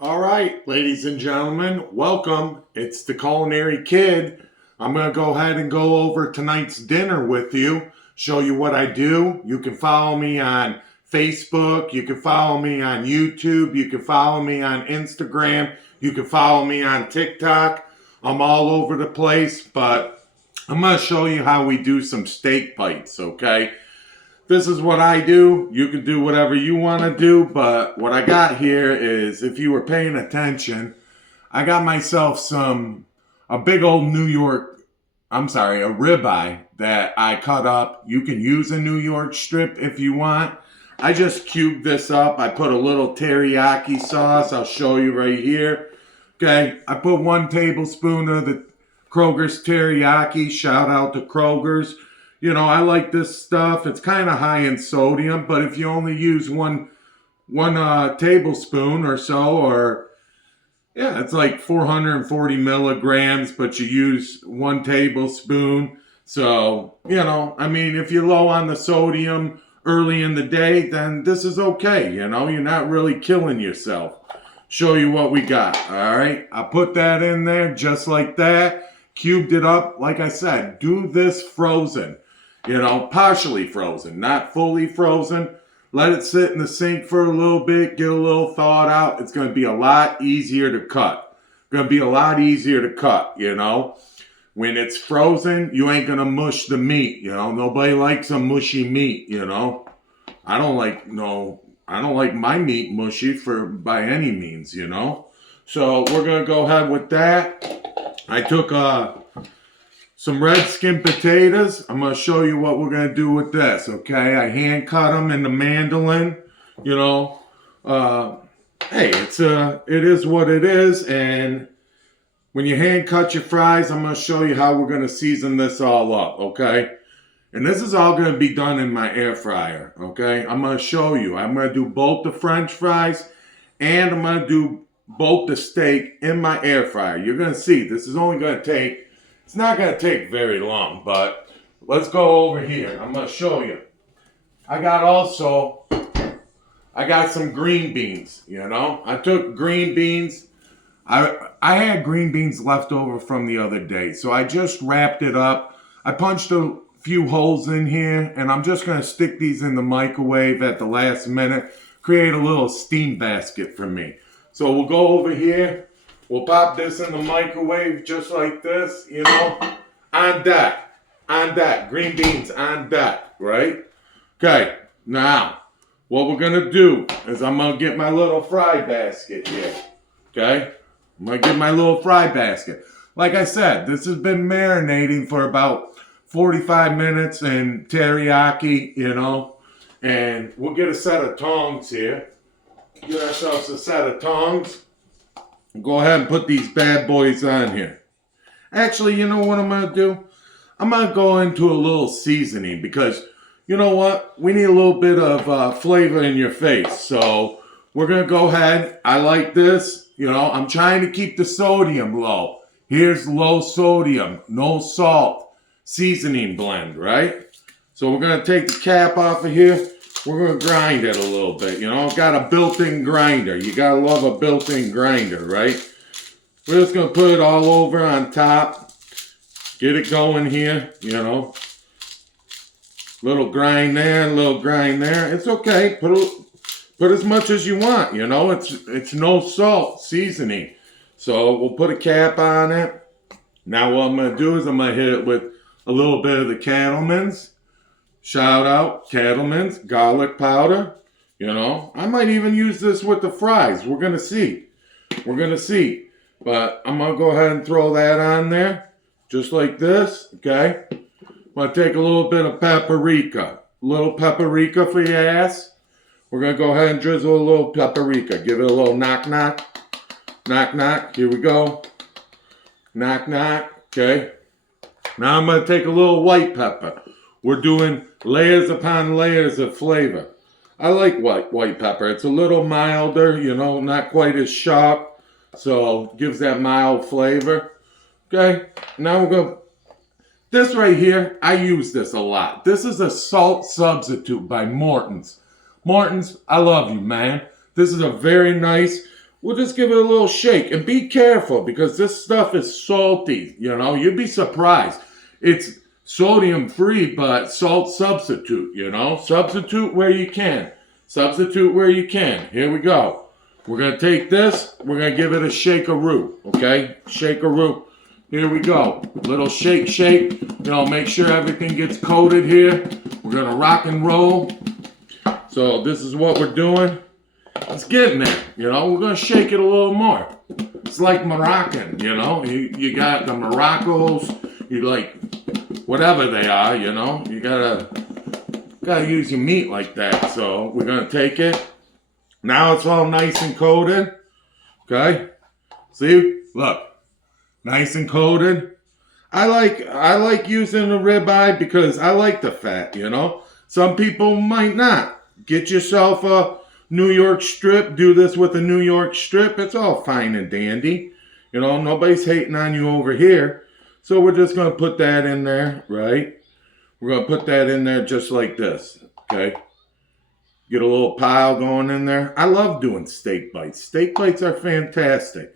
All right, ladies and gentlemen, welcome. It's the Culinary Kid. I'm going to go ahead and go over tonight's dinner with you, show you what I do. You can follow me on Facebook, you can follow me on YouTube, you can follow me on Instagram, you can follow me on TikTok. I'm all over the place, but I'm going to show you how we do some steak bites, okay? This is what I do. You can do whatever you want to do, but what I got here is, if you were paying attention, I got myself a big old a ribeye that I cut up. You can use a New York strip if you want. I just cubed this up. I put a little teriyaki sauce. I'll show you right here. Okay, I put 1 tablespoon of the Kroger's teriyaki. Shout out to Kroger's. You know, I like this stuff. It's kind of high in sodium, but if you only use one tablespoon or so, or yeah, it's like 440 milligrams, but you use 1 tablespoon. So, you know, I mean, if you're low on the sodium early in the day, then this is okay. You know, you're not really killing yourself. Show you what we got. All right, I put that in there just like that. Cubed it up. Like I said, do this frozen. You know, partially frozen, not fully frozen. Let it sit in the sink for a little bit, get a little thawed out. It's going to be a lot easier to cut. You know. When it's frozen, you ain't going to mush the meat, you know. Nobody likes a mushy meat, you know. I don't like my meat mushy by any means, you know. So we're going to go ahead with that. I took some red skin potatoes. I'm going to show you what we're going to do with this, okay? I hand cut them in the mandolin, you know. Hey, it is what it is, and when you hand cut your fries, I'm going to show you how we're going to season this all up, okay? And this is all going to be done in my air fryer, okay? I'm going to show you. I'm going to do both the French fries, and I'm going to do both the steak in my air fryer. You're going to see, this is only going to take, it's not going to take very long, but let's go over here. I'm going to show you. I got some green beans, you know. I took green beans. I had green beans left over from the other day, so I just wrapped it up. I punched a few holes in here, and I'm just going to stick these in the microwave at the last minute, create a little steam basket for me. So we'll go over here. We'll pop this in the microwave just like this, you know, on deck, green beans on deck, right? Okay, now, what we're gonna do is I'm gonna get my little fry basket here, okay? I'm gonna get my little fry basket. Like I said, this has been marinating for about 45 minutes in teriyaki, you know, and we'll get a set of tongs here. Get ourselves a set of tongs. Go ahead and put these bad boys on here. Actually, you know what I'm going to do? I'm going to go into a little seasoning because, you know what? We need a little bit of flavor in your face. So we're going to go ahead. I like this. You know, I'm trying to keep the sodium low. Here's low sodium, no salt, seasoning blend, right? So we're going to take the cap off of here. We're going to grind it a little bit, you know. Got a built-in grinder. You got to love a built-in grinder, right? We're just going to put it all over on top. Get it going here, you know. Little grind there, little grind there. It's okay. Put as much as you want, you know. It's no salt seasoning. So we'll put a cap on it. Now what I'm going to do is I'm going to hit it with a little bit of the Cattleman's. Shout out, Cattleman's garlic powder. You know, I might even use this with the fries. We're going to see. But I'm going to go ahead and throw that on there. Just like this, okay? I'm going to take a little bit of paprika. A little paprika for your ass. We're going to go ahead and drizzle a little paprika. Give it a little knock, knock. Knock, knock. Here we go. Knock, knock. Okay. Now I'm going to take a little white pepper. We're doing layers upon layers of flavor. I like white pepper. It's a little milder, you know, not quite as sharp. So gives that mild flavor. Okay. Now we're going to... This right here, I use this a lot. This is a salt substitute by Morton's. Morton's, I love you, man. This is a very nice we'll just give it a little shake. And be careful because this stuff is salty. You'd be surprised. It's sodium free, but salt substitute, Substitute where you can. Substitute where you can. Here we go. We're going to take this. We're going to give it a shake-a-roo, okay? Shake-a-roo. Here we go. Little shake, shake. Make sure everything gets coated here. We're going to rock and roll. So this is what we're doing. It's getting there, We're going to shake it a little more. It's like Moroccan, You got the Moroccos. You like whatever they are, You gotta use your meat like that. So we're going to take it. Now it's all nice and coated. Okay? See? Look. Nice and coated. I like using the ribeye because I like the fat, Some people might not. Get yourself a New York strip. Do this with a New York strip. It's all fine and dandy. Nobody's hating on you over here. So we're just going to put that in there, right? We're going to put that in there just like this, okay? Get a little pile going in there. I love doing steak bites. Steak bites are fantastic.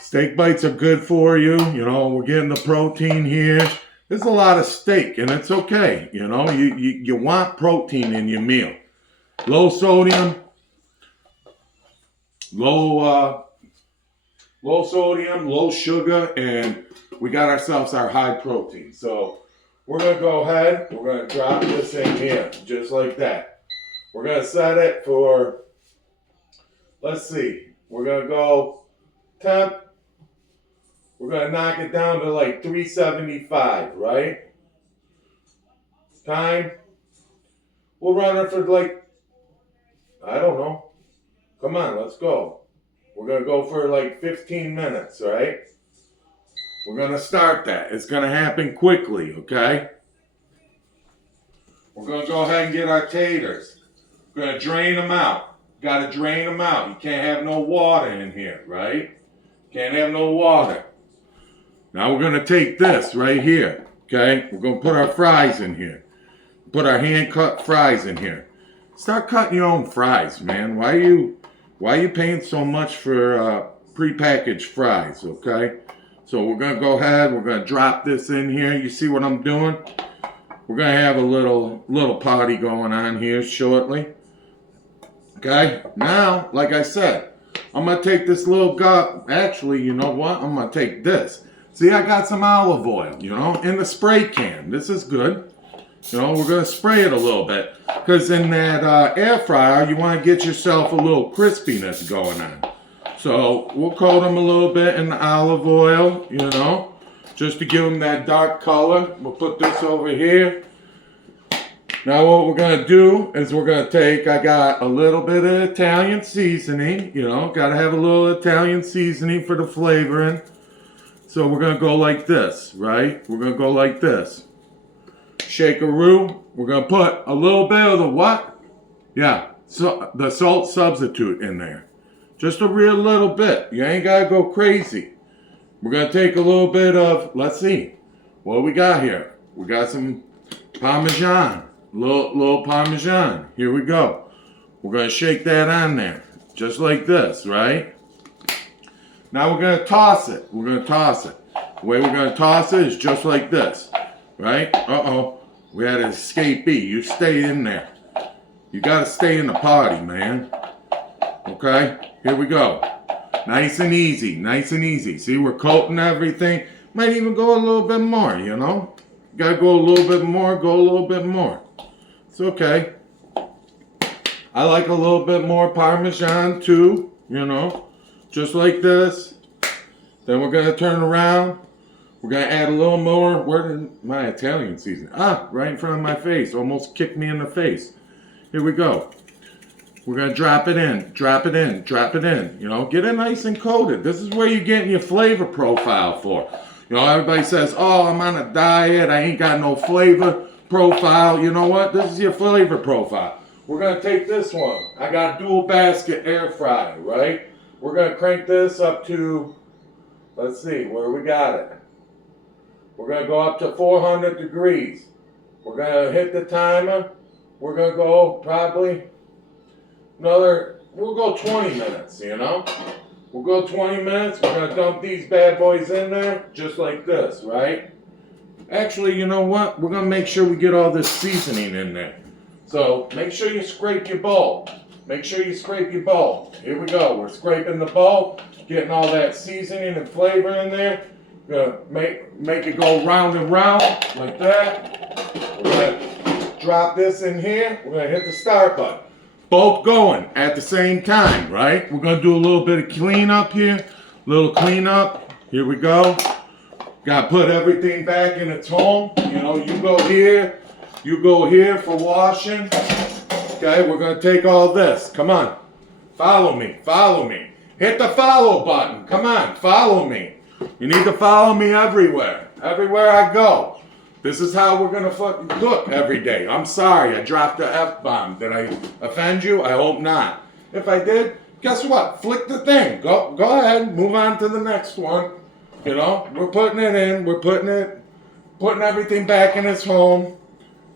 Steak bites are good for you. We're getting the protein here. There's a lot of steak, and it's okay. You want protein in your meal. Low sodium, low sodium, low sugar, and we got ourselves our high protein. So we're going to go ahead. We're going to drop this in here, just like that. We're going to set it for, let's see, we're going to go temp. We're going to knock it down to like 375, right? Time. We'll run it for like, I don't know. Come on, let's go. We're going to go for like 15 minutes, right? We're going to start that. It's going to happen quickly, okay? We're going to go ahead and get our taters. We're going to drain them out. Got to drain them out. You can't have no water in here, right? Can't have no water. Now we're going to take this right here, okay? We're going to put our fries in here. Put our hand-cut fries in here. Start cutting your own fries, man. Why are you paying so much for prepackaged fries, okay? So we're going to go ahead. We're going to drop this in here. You see what I'm doing? We're going to have a little party going on here shortly. Okay? Now, like I said, I'm going to take this little gut. Actually, you know what? I'm going to take this. See, I got some olive oil, in the spray can. This is good. We're going to spray it a little bit. Because in that air fryer, you want to get yourself a little crispiness going on. So we'll coat them a little bit in the olive oil, just to give them that dark color. We'll put this over here. Now what we're going to do is we're going to take, I got a little bit of Italian seasoning, got to have a little Italian seasoning for the flavoring. So we're going to go like this, right? We're going to go like this. Shake-a-roo. We're going to put a little bit of the what? Yeah, so the salt substitute in there. Just a real little bit. You ain't got to go crazy. We're going to take a little bit of, let's see, what we got here. We got some Parmesan. Little Parmesan. Here we go. We're going to shake that on there. Just like this, right? Now we're going to toss it. We're going to toss it. The way we're going to toss it is just like this. Right? Uh-oh. We had an escapee. You stay in there. You got to stay in the party, man. Okay? Here we go. Nice and easy. Nice and easy. See, we're coating everything. Might even go a little bit more, Got to go a little bit more. Go a little bit more. It's okay. I like a little bit more Parmesan, too. Just like this. Then we're going to turn around. We're going to add a little more. Where did my Italian seasoning? Right in front of my face. Almost kicked me in the face. Here we go. We're going to drop it in. Drop it in. Drop it in. Get it nice and coated. This is where you're getting your flavor profile for. Everybody says, oh, I'm on a diet. I ain't got no flavor profile. You know what? This is your flavor profile. We're going to take this one. I got dual basket air fryer, right? We're going to crank this up to, let's see, where we got it. We're going to go up to 400 degrees. We're going to hit the timer. We're going to go probably another, we'll go 20 minutes, you know? We'll go 20 minutes. We're going to dump these bad boys in there just like this, right? Actually, you know what? We're going to make sure we get all this seasoning in there. So make sure you scrape your bowl. Make sure you scrape your bowl. Here we go. We're scraping the bowl, getting all that seasoning and flavor in there. We're going to make it go round and round like that. We're going to drop this in here. We're going to hit the start button. Both going at the same time, right? We're going to do a little bit of cleanup here. Little cleanup. Here we go. Got to put everything back in its home. You know, you go here for washing. Okay, we're going to take all this. Come on. Follow me. Follow me. Hit the follow button. Come on. Follow me. You need to follow me everywhere. Everywhere I go. This is how we're going to fucking cook every day. I'm sorry. I dropped the F-bomb. Did I offend you? I hope not. If I did, guess what? Flick the thing. Go ahead. Move on to the next one. You know, we're putting it in. We're putting everything back in its home.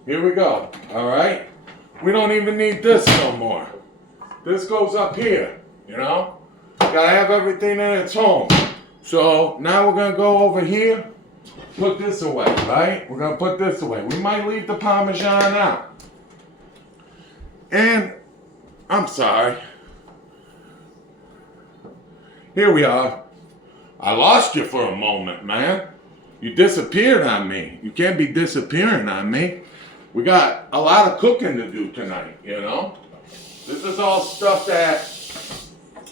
Here we go. All right? We don't even need this no more. This goes up here, you know? Gotta have everything in its home. So now we're gonna go over here, put this away, right? We're gonna put this away. We might leave the Parmesan out. And I'm sorry. Here we are. I lost you for a moment, man. You disappeared on me. You can't be disappearing on me. We got a lot of cooking to do tonight, you know? This is all stuff that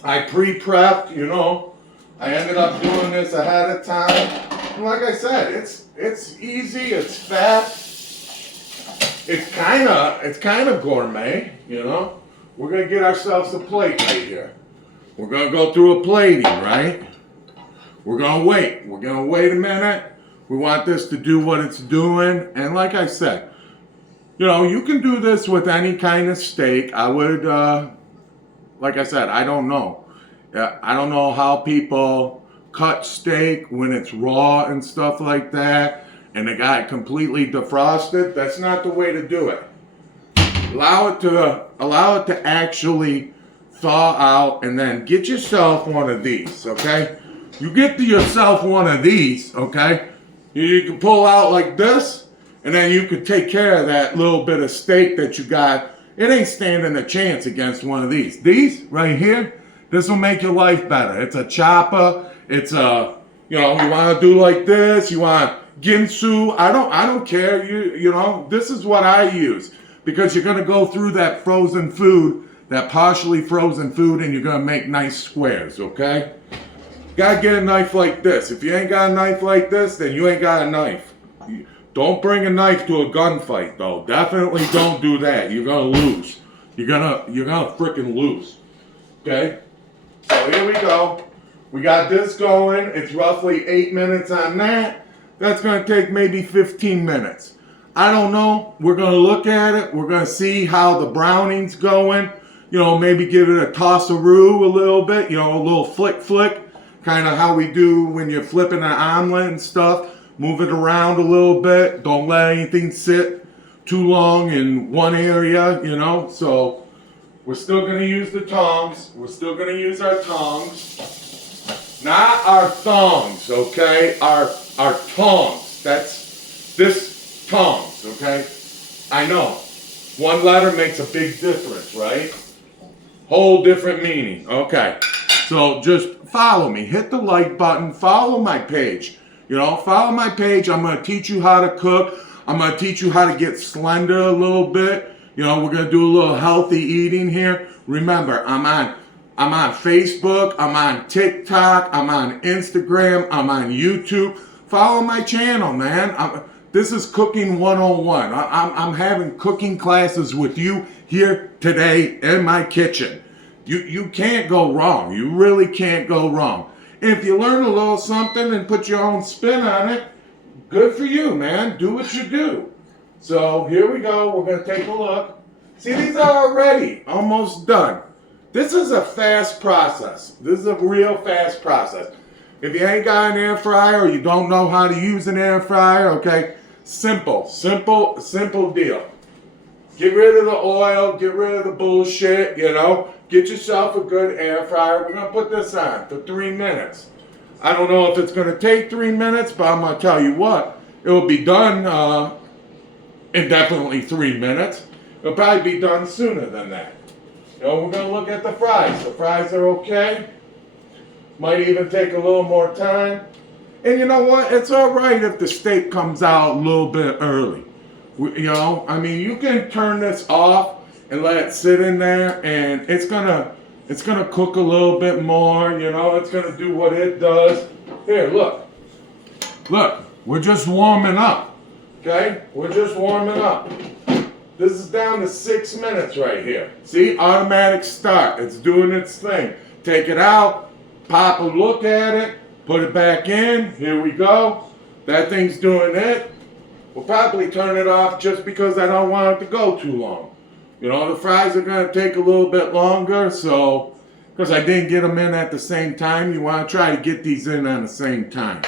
I pre-prepped, you know? I ended up doing this ahead of time. And like I said, it's easy, it's fast. It's kind of gourmet, you know? We're going to get ourselves a plate right here. We're going to go through a plating, right? We're going to wait. We're going to wait a minute. We want this to do what it's doing. And like I said, you know, you can do this with any kind of steak. I would, like I said, I don't know. I don't know how people cut steak when it's raw and stuff like that, and they got it completely defrosted. That's not the way to do it. Allow it to actually thaw out, and then get yourself one of these, okay? You get yourself one of these, okay? You can pull out like this, and then you could take care of that little bit of steak that you got. It ain't standing a chance against one of these. These right here, this will make your life better. It's a chopper. It's a, you know, you want to do like this. You want ginsu. I don't care. You know, this is what I use because you're gonna go through that frozen food, that partially frozen food, and you're gonna make nice squares. Okay. Gotta get a knife like this. If you ain't got a knife like this, then you ain't got a knife. Don't bring a knife to a gunfight, though. Definitely don't do that. You're gonna lose. You're gonna frickin' lose. Okay? So here we go. We got this going. It's roughly 8 minutes on that. That's gonna take maybe 15 minutes. I don't know. We're gonna look at it. We're gonna see how the browning's going. You know, maybe give it a toss-a-roo a little bit. You know, a little flick. Kind of how we do when you're flipping an omelet and stuff. Move it around a little bit. Don't let anything sit too long in one area, you know. So we're still going to use the tongs. We're still going to use our tongs. Not our thongs, okay? Our tongs. That's this tongs, okay? I know. One letter makes a big difference, right? Whole different meaning. Okay. So just follow me. Hit the like button. Follow my page. You know, follow my page. I'm going to teach you how to cook. I'm going to teach you how to get slender a little bit. You know, we're going to do a little healthy eating here. Remember, I'm on Facebook. I'm on TikTok. I'm on Instagram. I'm on YouTube. Follow my channel, man. This is Cooking 101. I'm having cooking classes with you here today in my kitchen. You can't go wrong. You really can't go wrong. If you learn a little something and put your own spin on it, good for you, man. Do what you do. So here we go. We're going to take a look. See, these are already almost done. This is a fast process. This is a real fast process. If you ain't got an air fryer or you don't know how to use an air fryer, okay, simple deal. Get rid of the oil. Get rid of the bullshit, you know. get yourself a good air fryer. We're gonna put this on for 3 minutes. I don't know if it's gonna take 3 minutes, but I'm gonna tell you what, it will be done in definitely 3 minutes. It'll probably be done sooner than that. You know, we're gonna look at the fries. The fries are okay. Might even take a little more time. And you know what? It's all right if the steak comes out a little bit early. You know, I mean, you can turn this off and let it sit in there, and it's gonna cook a little bit more. You know, it's gonna do what it does. Here, look, we're just warming up. Okay, we're just warming up. This is down to 6 minutes right here. See, automatic start. It's doing its thing. Take it out, pop a look at it, put it back in. Here we go. That thing's doing it. We'll probably turn it off just because I don't want it to go too long. You know, the fries are going to take a little bit longer, so because I didn't get them in at the same time, you want to try to get these in at the same time.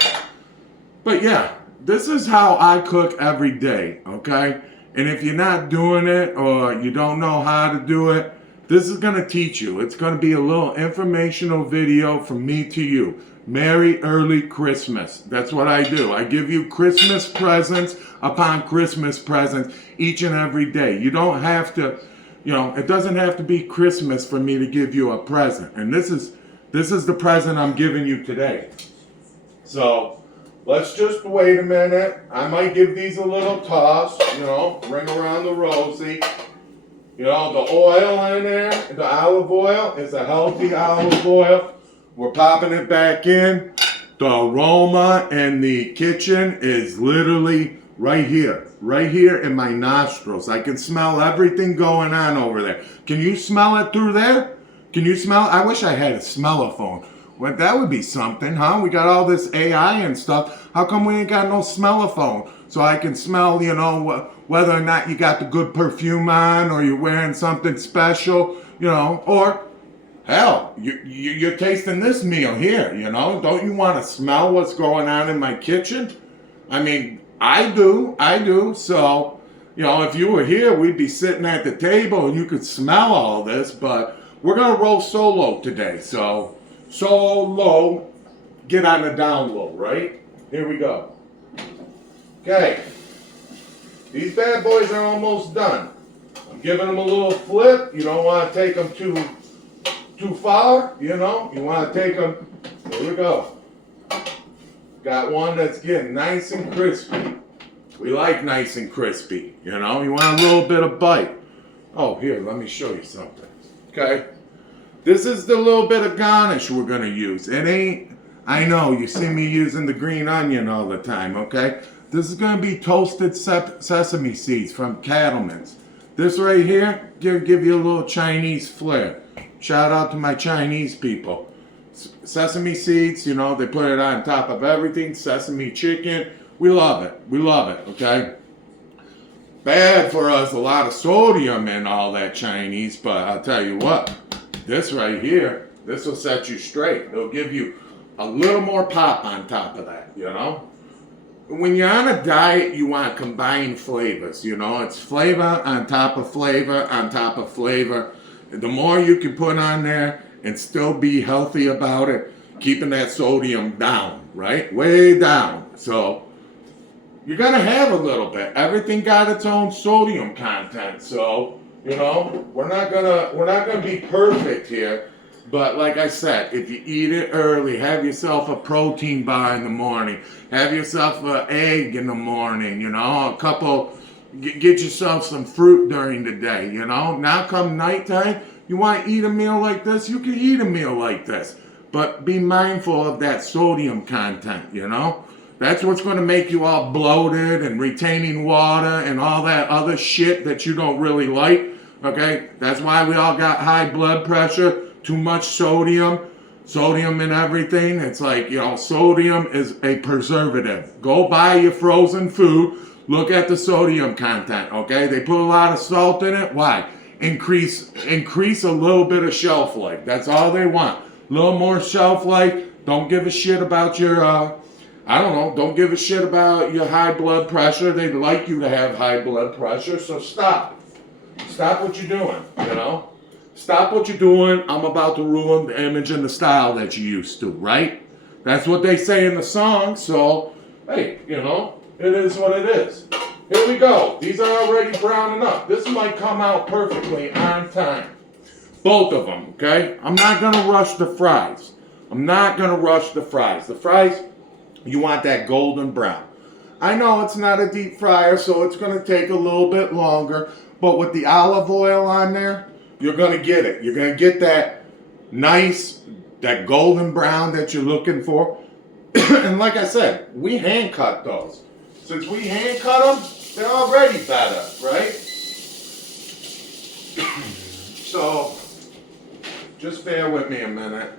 But yeah, this is how I cook every day, okay? And if you're not doing it or you don't know how to do it, this is going to teach you. It's going to be a little informational video from me to you. Merry early Christmas. That's what I do. I give you Christmas presents upon Christmas presents each and every day. You don't have to, you know, it doesn't have to be Christmas for me to give you a present. And this is the present I'm giving you today. So let's just wait a minute. I might give these a little toss, you know, ring around the rosy. You know, the oil in there, the olive oil is a healthy olive oil. We're popping it back in. The aroma in the kitchen is literally right here in my nostrils. I can smell everything going on over there. Can you smell it through there? Can you smell? I wish I had a smellophone. Well, that would be something, huh? We got all this AI and stuff. How come we ain't got no smellophone? So I can smell, you know, whether or not you got the good perfume on or you're wearing something special, you know, or hell, you're tasting this meal here, you know? Don't you want to smell what's going on in my kitchen? I mean, I do. So, you know, if you were here, we'd be sitting at the table and you could smell all this, but we're going to roll solo today. So, solo, get on the down low, right? Here we go. Okay. These bad boys are almost done. I'm giving them a little flip. You don't want to take them too far, you know. You want to take them, here we go. Got one that's getting nice and crispy. We like nice and crispy, you know. You want a little bit of bite. Oh, here, let me show you something. Okay. This is the little bit of garnish we're going to use. It ain't, I know, you see me using the green onion all the time, okay? This is going to be toasted sesame seeds from Cattleman's. This right here, give you a little Chinese flair. Shout out to my Chinese people. Sesame seeds, you know, they put it on top of everything. Sesame chicken. We love it, okay? Bad for us, a lot of sodium and all that Chinese, but I'll tell you what, this right here, this will set you straight. It'll give you a little more pop on top of that, you know? When you're on a diet, you want to combine flavors, you know? It's flavor on top of flavor on top of flavor. The more you can put on there and still be healthy about it, keeping that sodium down, right? Way down. So you're going to have a little bit. Everything got its own sodium content. So, you know, we're not going to be perfect here. But like I said, if you eat it early, have yourself a protein bar in the morning, have yourself an egg in the morning, you know, a couple, get yourself some fruit during the day, you know. Now come nighttime, you want to eat a meal like this, you can eat a meal like this. But be mindful of that sodium content, you know. That's what's going to make you all bloated and retaining water and all that other shit that you don't really like, okay. That's why we all got high blood pressure. Too much sodium in everything. It's like, you know, sodium is a preservative. Go buy your frozen food. Look at the sodium content, okay? They put a lot of salt in it. Why? Increase a little bit of shelf life. That's all they want. A little more shelf life. Don't give a shit about your, don't give a shit about your high blood pressure. They'd like you to have high blood pressure, so stop. Stop what you're doing, you know? stop what you're doing. I'm about to ruin the image and the style that you used to, right? That's what they say in the song, so, hey, you know, it is what it is. Here we go. These are already browning up. This might come out perfectly on time. Both of them, okay? I'm not going to rush the fries. I'm not going to rush the fries. The fries, you want that golden brown. I know it's not a deep fryer, so it's going to take a little bit longer, but with the olive oil on there, you're going to get it. You're going to get that nice, that golden brown that you're looking for. And like I said, we hand cut those. Since we hand cut them, they're already better, right? So, just bear with me a minute.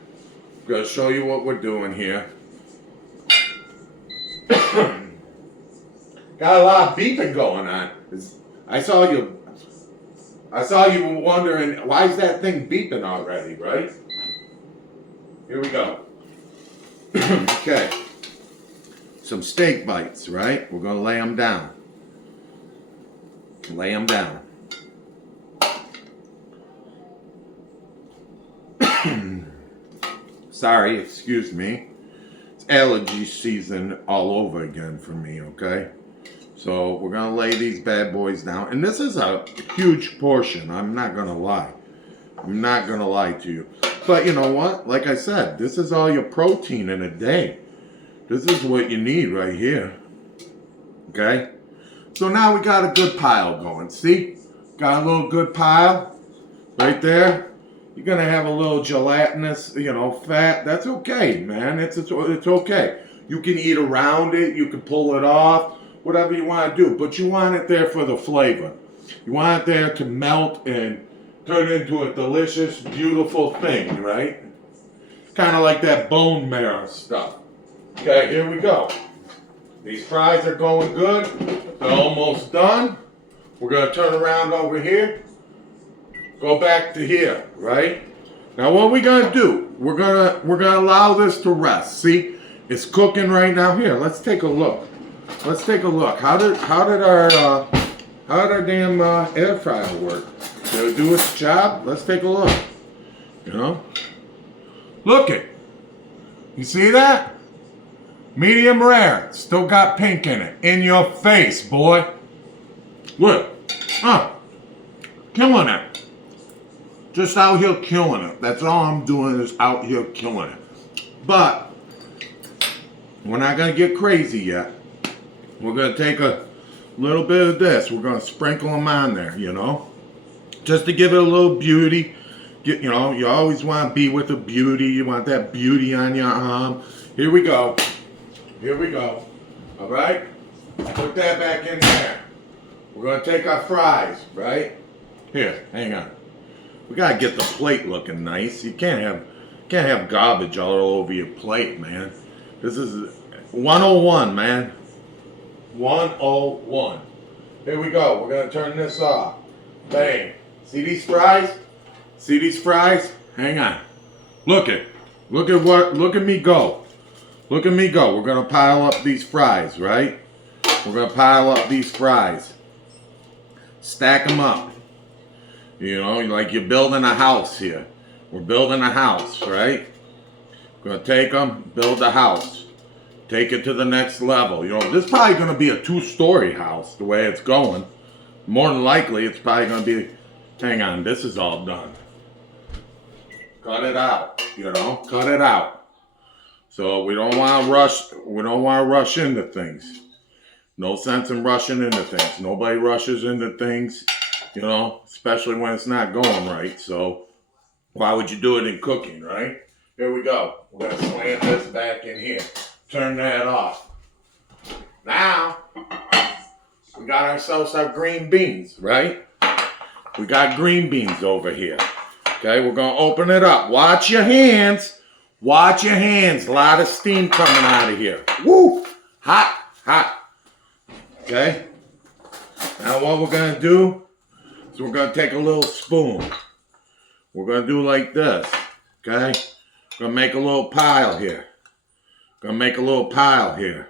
I'm going to show you what we're doing here. Got a lot of beeping going on. I saw you were wondering, why is that thing beeping already, right? Here we go. Okay. Some steak bites, right? We're going to lay them down. Lay them down. Sorry, excuse me. It's allergy season all over again for me, okay? So we're going to lay these bad boys down. And this is a huge portion. I'm not going to lie. I'm not going to lie to you. But you know what? Like I said, this is all your protein in a day. This is what you need right here. Okay? So now we got a good pile going. See? Got a little good pile right there. You're going to have a little gelatinous, you know, fat. That's okay, man. It's okay. You can eat around it. You can pull it off. Whatever you want to do. But you want it there for the flavor. You want it there to melt and turn into a delicious, beautiful thing, right? Kind of like that bone marrow stuff. Okay, here we go. These fries are going good. They're almost done. We're going to turn around over here. Go back to here, right? Now what we're going to do, we're going to allow this to rest. See? It's cooking right now. Here, let's take a look. Let's take a look. How did our damn air fryer work? Did it do its job? Let's take a look. You know? Look it. You see that? Medium rare. Still got pink in it. In your face, boy. Look. Killing it. Just out here killing it. That's all I'm doing is out here killing it. But we're not going to get crazy yet. We're going to take a little bit of this. We're going to sprinkle them on there, you know. Just to give it a little beauty. You know, you always want to be with the beauty. You want that beauty on your arm. Here we go. Here we go. All right? Put that back in there. We're going to take our fries, right? Here, hang on. We got to get the plate looking nice. You can't have garbage all over your plate, man. This is 101, man. 101. Here we go. We're going to turn this off. Bang. See these fries? See these fries? Hang on. Look at me go. Look at me go. We're going to pile up these fries, right? We're going to pile up these fries. Stack them up. You know, like you're building a house here. We're building a house, right? We're going to take them, build a house. Take it to the next level. You know, this is probably going to be a 2-story house, the way it's going. More than likely, it's probably going to be... Hang on, this is all done. Cut it out, you know? Cut it out. So we don't want to rush. We don't want to rush into things. No sense in rushing into things. Nobody rushes into things, you know, especially when it's not going right. So why would you do it in cooking, right? Here we go. We're going to slam this back in here. Turn that off. Now, we got ourselves our green beans, right? We got green beans over here. Okay, we're going to open it up. Watch your hands. Watch your hands. A lot of steam coming out of here. Woo! Hot, hot. Okay? Now what we're going to do is we're going to take a little spoon. We're going to do like this. Okay? We're going to make a little pile here. Going to make a little pile here.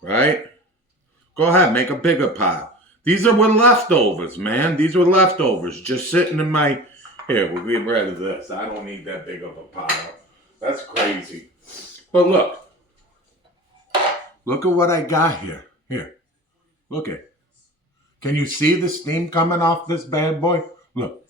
Right? Go ahead, make a bigger pile. These are with leftovers, man. These were leftovers just sitting in my Here, we'll get rid of this. I don't need that big of a pile. That's crazy. But look. Look at what I got here. Here. Look at. Can you see the steam coming off this bad boy? Look.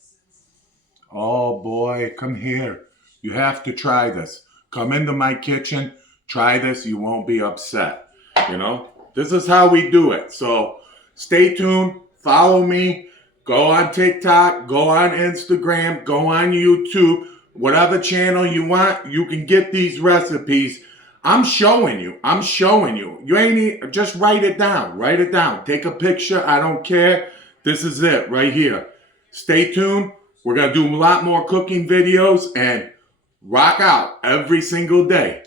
Oh boy, come here. You have to try this. Come into my kitchen. Try this. You won't be upset. You know? This is how we do it. So stay tuned. Follow me. Go on TikTok, go on Instagram, go on YouTube, whatever channel you want, you can get these recipes. I'm showing you. You ain't just write it down. Write it down. Take a picture. I don't care. This is it right here. Stay tuned. We're going to do a lot more cooking videos and rock out every single day.